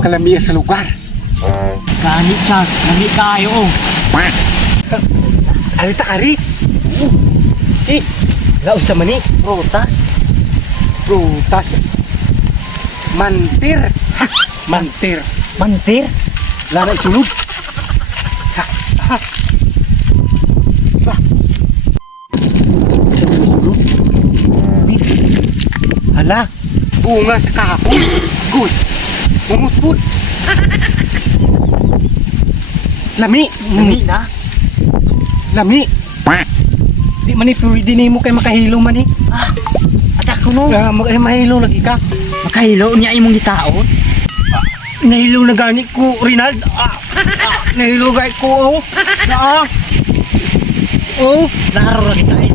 kalamian sa lugar. Gani Char, lami kayo oh. Alita kari. Laos sa mani. Prutas. Prutas. Mantir. Mantir. Mantir. Lana isulod. Hala, bunga sa kahapon. Good. Mumuspod. Lami. Lami na. Lami. Di man di mo kay makahilo man ni. Atak ko no. Mahilo lagi ka. Makahilo niya imong gitaon. Nahilo na gani ko, Rinald. Nahilo gay ko. Laro lagi tayo.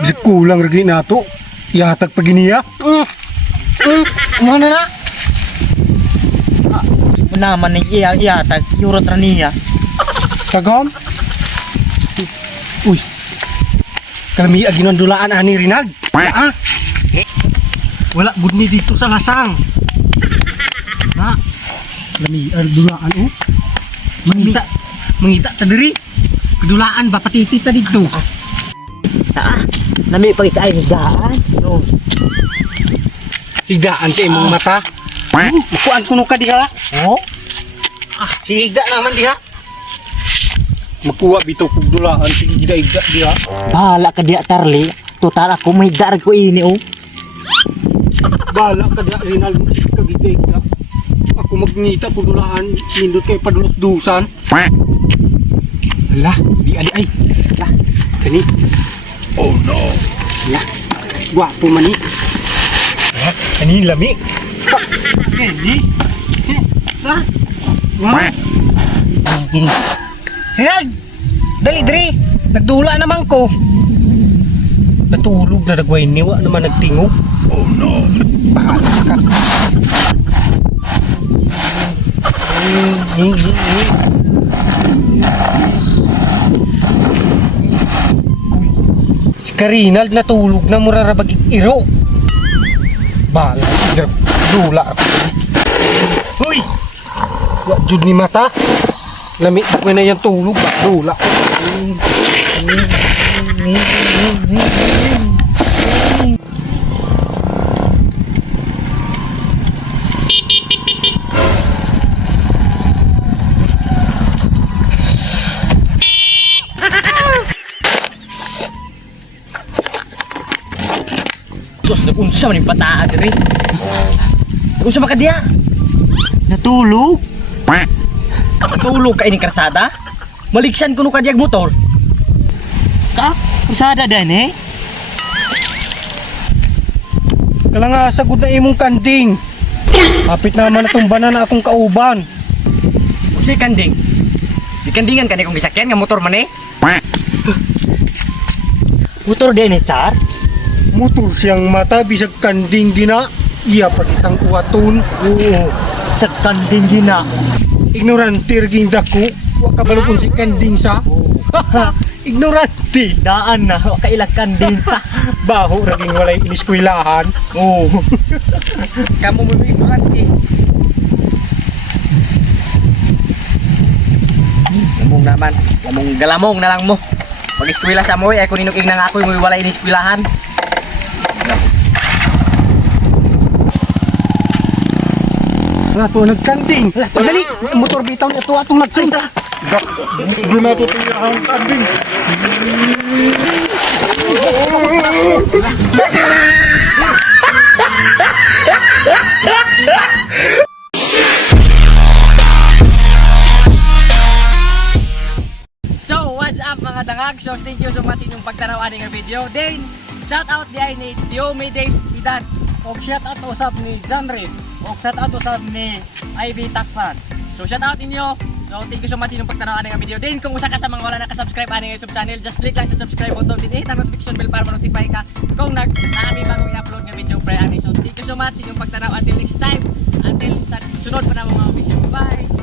Bisa kulang lagi nato. Ihatag pag iniya. Mana na? Naman ng iatag, yurot ra niya. Kagom. Uy. Kalami ginondulaan ani Rinald. Wala budni dito sa lasang. Na. Lami dulaan oh. Mangita ta diri. Kedulaan ba patiti ta dito. Nami pa kita ay higaan. No. Higdaan sa imong mata. Kuan kuno ka diha. Oh? Si higda naman diha. Makuha bitaw kog dulaan sige higda diha. Bahala ka diya Tarli. Total ako may higaan ko ini oh. Bala ka diha Rinald kagita. Ako magnita ko dulaan nindot kay padulos-dusan. Ala, di ay. Ala, kani. Oh no. Ala, gwapo man ni. Kani lami. Kani. Sa? Wah. Hinag! Dali, diri! Nagdula naman ko. Natulog na nagway niwa naman nagtingog. Oh no! Bahala ka. Si Karinald natulog na murarabag iro. Bahala, dula ako. Hoy! Wa jud ni mata. Lamig ko na yung tulog, dula. Sus, nagunsa man yung pataa diri. Nagunsa ba ka diya? Natulog? Natulog ka ining karsada? Maligsan ko no kadyag motor. Ka? Karsada din eh? Kala nga sagod na imong kanding. Hapit naman na tumbanan na akong kauban. Si kanding. Di kandingan ka ni kung gisakyan nga motor man eh. Motor din eh, Char? Motor siyang mata bisag kanding gina. Iya pa kitang uwaton. Oo. Sa kanding gina. Ignorante raging dako. Wa ka balo kung si kanding sa. Ignorante. Daan na, kailag kanding pa. Baho raging walay iniskwilahan. Oo. Kamu mo ignorante. Lamong naman. Lamong galamong na lang mo. Pag-eskwela sa mo, ay kung ninukig na nga ako yung wala iniskwilahan. Wala to nagkanding. Dali, motor bitaw niya to atong nagsin. Di na to ang kanding. So, what's up mga dangag? So, thank you so much inyong pagtanawan ng video. Then, shout out diay ni Diomedes Pidan. Og shout out usab ni Janred. O shout out usab ni Ivy Takpan. So, shout out inyo. So, thank you so much inyong pagtanawan ng video. Then, kung usa ka sa mga wala nakasubscribe aning YouTube channel, just click lang sa subscribe button. Then, hit ang notification bell para ma-notify ka kung naami bagong i-upload nga video pre ani. So, thank you so much inyong pagtanaw. Until next time. Until sa sunod pa na mga video. Bye!